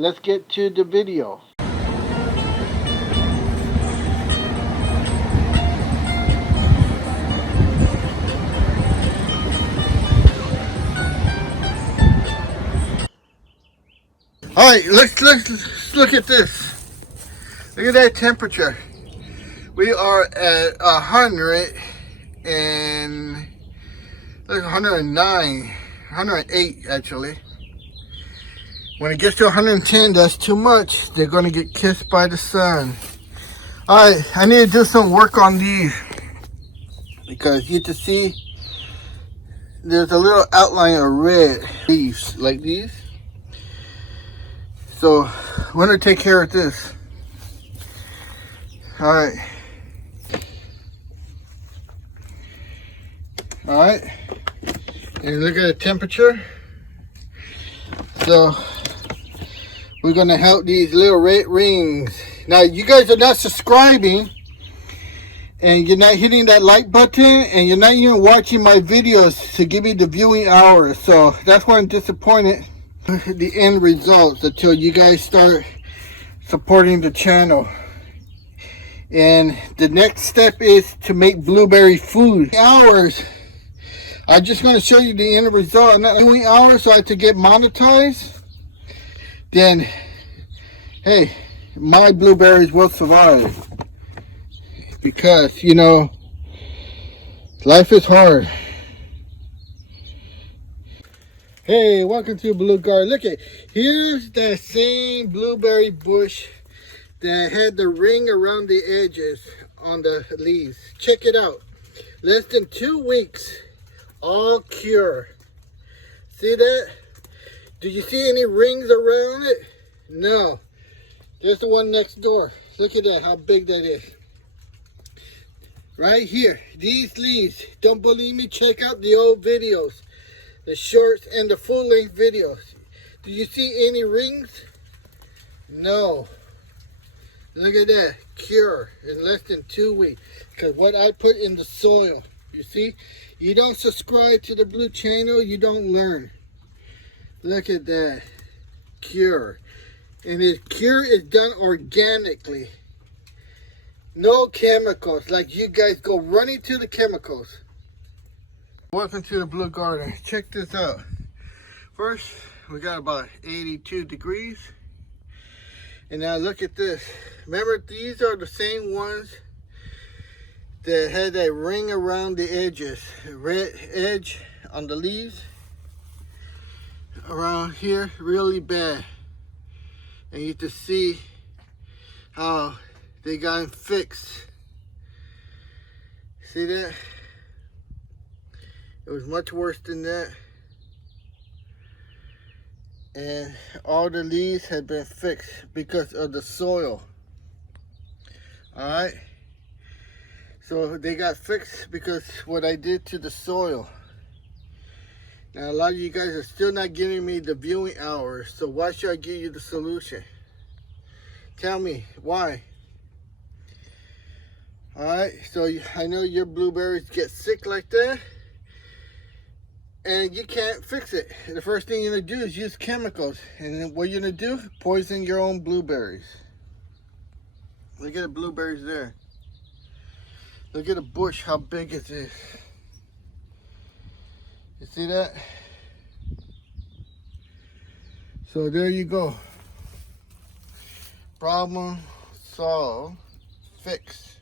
let's get to the video. Alright, let's look at this. Look at that temperature. We are at 100 and like 109, 108 actually. When it gets to 110, that's too much. They're going to get kissed by the sun. Alright, I need to do some work on these because you can see there's a little outline of red leaves like these. So we're going to take care of this. Alright. Alright. And look at the temperature. So we're going to help these little red rings. Now you guys are not subscribing and you're not hitting that like button and you're not even watching my videos to give me the viewing hours. So that's why I'm disappointed with the end results until you guys start supporting the channel. And the next step is to make blueberry food. Hours. I'm just going to show you the end result. I'm not doing hours so I have to get monetized. Then, hey, my blueberries will survive. Because, you know, life is hard. Hey, welcome to Blue Garden. Look at, here's that same blueberry bush that had the ring around the edges on the leaves. Check it out. Less than 2 weeks, all cure. See that? Do you see any rings around it? No. There's the one next door. Look at that, how big that is. Right here, these leaves. Don't believe me? Check out the old videos. The shorts and the full-length videos. Do you see any rings? No. Look at that, cure in less than 2 weeks. Because what I put in the soil, you see? You don't subscribe to the blue channel, you don't learn. Look at that, cure. And the cure is done organically. No chemicals, like you guys go running to the chemicals. Welcome to the Blue Garden. Check this out. First, we got about 82 degrees. And now look at this. Remember, these are the same ones that had that ring around the edges. Red edge on the leaves. Around here, really bad. And you can see how they got fixed. See that? It was much worse than that. And all the leaves had been fixed because of the soil. Alright. So they got fixed because what I did to the soil. Now a lot of you guys are still not giving me the viewing hours. So why should I give you the solution? Tell me why. Alright. So I know your blueberries get sick like that. And you can't fix it. The first thing you're going to do is use chemicals. And then what you're going to do? Poison your own blueberries. Look at the blueberries there. Look at the bush, how big it is. You see that? So there you go. Problem solved. Fix.